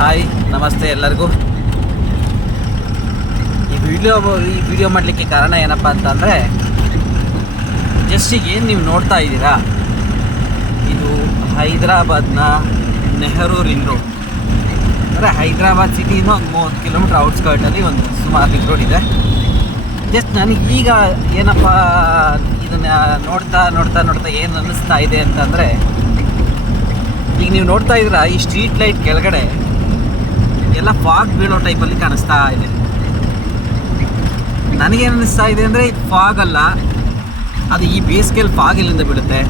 Hi, ನಮಸ್ತೆ ಎಲ್ಲರಿಗೂ. ಈ ವಿಡಿಯೋ ಮಾಡಲಿಕ್ಕೆ ಕಾರಣ ಏನಪ್ಪ ಅಂತಂದರೆ, ಜಸ್ಟ್ ಏನು ನೀವು ನೋಡ್ತಾ ಇದ್ದೀರಾ, ಇದು ಹೈದರಾಬಾದ್ನ ನೆಹರು ರಿಂಗ್ ರೋಡ್. ಅಂದರೆ ಹೈದರಾಬಾದ್ ಸಿಟಿಯಿಂದ ಒಂದು 30 ಕಿಲೋಮೀಟ್ರ್ ಔಟ್ಸ್ಕರ್ಟಲ್ಲಿ ಒಂದು ಸುಮಾರು ರಿಂಗ್ ರೋಡ್ ಇದೆ. ಜಸ್ಟ್ ನನಗೀಗ ಏನಪ್ಪ ಇದನ್ನು ನೋಡ್ತಾ ಏನು ಅನ್ನಿಸ್ತಾ ಇದೆ ಅಂತಂದರೆ, ಈಗ ನೀವು ನೋಡ್ತಾ ಇದ್ದೀರಾ, ಈ ಸ್ಟ್ರೀಟ್ ಲೈಟ್ ಕೆಳಗಡೆ ಎಲ್ಲ ಫಾಗ್ ಬೀಳೋ ಟೈಪಲ್ಲಿ ಕಾಣಿಸ್ತಾ ಇದೆ. ನನಗೇನು ಅನ್ನಿಸ್ತಾ ಇದೆ ಅಂದರೆ, ಇದು ಫಾಗ್ ಅಲ್ಲ, ಅದು ಈ ಬೇಸಿಗೆಯಲ್ಲಿ ಫಾಗ್ ಇಲ್ಲಿಂದ ಬೀಳುತ್ತೆ.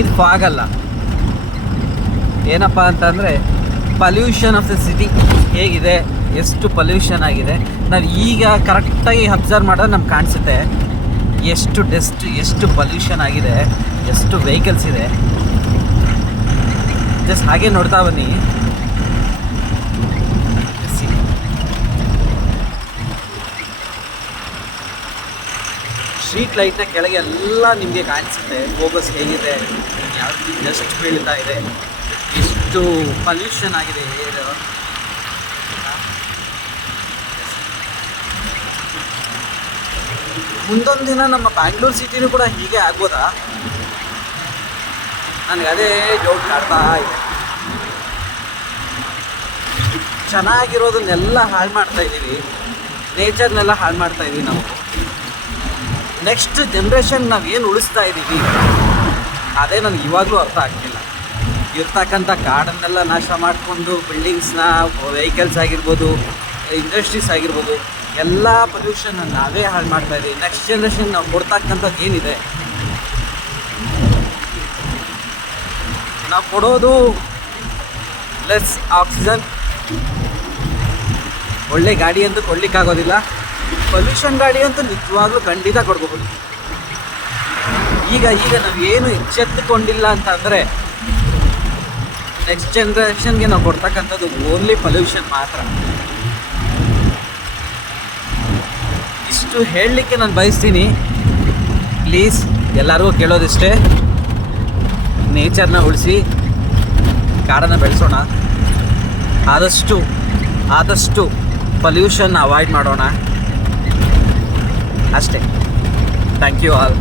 ಇದು ಫಾಗ್ ಅಲ್ಲ, ಏನಪ್ಪ ಅಂತಂದರೆ ಪಲ್ಯೂಷನ್ ಆಫ್ ದ ಸಿಟಿ ಹೇಗಿದೆ, ಎಷ್ಟು ಪಲ್ಯೂಷನ್ ಆಗಿದೆ. ನಾವು ಈಗ ಕರೆಕ್ಟಾಗಿ ಅಬ್ಸರ್ವ್ ಮಾಡಿದ್ರೆ ನಮ್ಗೆ ಕಾಣಿಸುತ್ತೆ ಎಷ್ಟು ಡಸ್ಟ್, ಎಷ್ಟು ಪಲ್ಯೂಷನ್ ಆಗಿದೆ, ಎಷ್ಟು ವೆಹಿಕಲ್ಸ್ ಇದೆ. ಜಸ್ಟ್ ಹಾಗೆ ನೋಡ್ತಾ ಬನ್ನಿ. ಸ್ಟ್ರೀಟ್ ಲೈಟ್ನ ಕೆಳಗೆ ಎಲ್ಲ ನಿಮಗೆ ಕಾಣಿಸುತ್ತೆ ಫೋಕಸ್ ಹೇಗಿದೆ, ಯಾವ ರೀತಿ ಡಸ್ಟ್ ಬೀಳ್ತಾ ಇದೆ, ಎಷ್ಟು ಪಲ್ಯೂಷನ್ ಆಗಿದೆ ಏರ್. ಮುಂದೊಂದು ದಿನ ನಮ್ಮ ಬ್ಯಾಂಗ್ಳೂರು ಸಿಟಿನೂ ಕೂಡ ಹೀಗೆ ಆಗ್ಬೋದಾ? ನನಗೆ ಅದೇ ಡೌಟ್ ಕಾಡ್ತಾ ಇದೆ. ಚೆನ್ನಾಗಿರೋದನ್ನೆಲ್ಲ ಹಾಳು ಮಾಡ್ತಾ ಇದ್ದೀವಿ, ನೇಚರ್ನೆಲ್ಲ ಹಾಳು ಮಾಡ್ತಾ ಇದ್ದೀವಿ. ನಾವು ನೆಕ್ಸ್ಟ್ ಜನ್ರೇಷನ್ ನಾವು ಏನು ಉಳಿಸ್ತಾ ಇದ್ದೀವಿ ಅದೇ ನನಗೆ ಇವಾಗಲೂ ಅರ್ಥ ಆಗ್ತಿಲ್ಲ. ಇರ್ತಕ್ಕಂಥ ಕಾಡನ್ನೆಲ್ಲ ನಾಶ ಮಾಡಿಕೊಂಡು ಬಿಲ್ಡಿಂಗ್ಸ್ನ, ವೆಹಿಕಲ್ಸ್ ಆಗಿರ್ಬೋದು, ಇಂಡಸ್ಟ್ರೀಸ್ ಆಗಿರ್ಬೋದು, ಎಲ್ಲ ಪೊಲ್ಯೂಷನ್ನ ನಾವೇ ಹಾಳು ಮಾಡ್ತಾ ಇದ್ದೀವಿ. ನೆಕ್ಸ್ಟ್ ಜನ್ರೇಷನ್ ನಾವು ಕೊಡ್ತಕ್ಕಂಥದ್ದು ಏನಿದೆ, ನಾವು ಕೊಡೋದು ಲೆಸ್ ಆಕ್ಸಿಜನ್. ಒಳ್ಳೆ ಗಾಡಿ ಅಂತೂ ಕೊಡಲಿಕ್ಕಾಗೋದಿಲ್ಲ, ಪೊಲ್ಯೂಷನ್ ಗಾಡಿ ಅಂತೂ ನಿಜವಾಗ್ಲೂ ಖಂಡಿತ ಕೊಡ್ಬೋದು. ಈಗ ನಾವು ಏನು ಎಚ್ಚೆತ್ತುಕೊಂಡಿಲ್ಲ ಅಂತಂದರೆ, ನೆಕ್ಸ್ಟ್ ಜನ್ರೇಷನ್ಗೆ ನಾವು ಕೊಡ್ತಕ್ಕಂಥದ್ದು ಓನ್ಲಿ ಪೊಲ್ಯೂಷನ್ ಮಾತ್ರ. ಇಷ್ಟು ಹೇಳಲಿಕ್ಕೆ ನಾನು ಬಯಸ್ತೀನಿ. ಪ್ಲೀಸ್ ಎಲ್ಲರಿಗೂ ಕೇಳೋದಿಷ್ಟೇ, ನೇಚರ್ನ ಉಳಿಸಿ, ಕಾಡನ್ನು ಬೆಳೆಸೋಣ, ಆದಷ್ಟು ಪೊಲ್ಯೂಷನ್ ಅವಾಯ್ಡ್ ಮಾಡೋಣ ಅಷ್ಟೇ. Thank you all.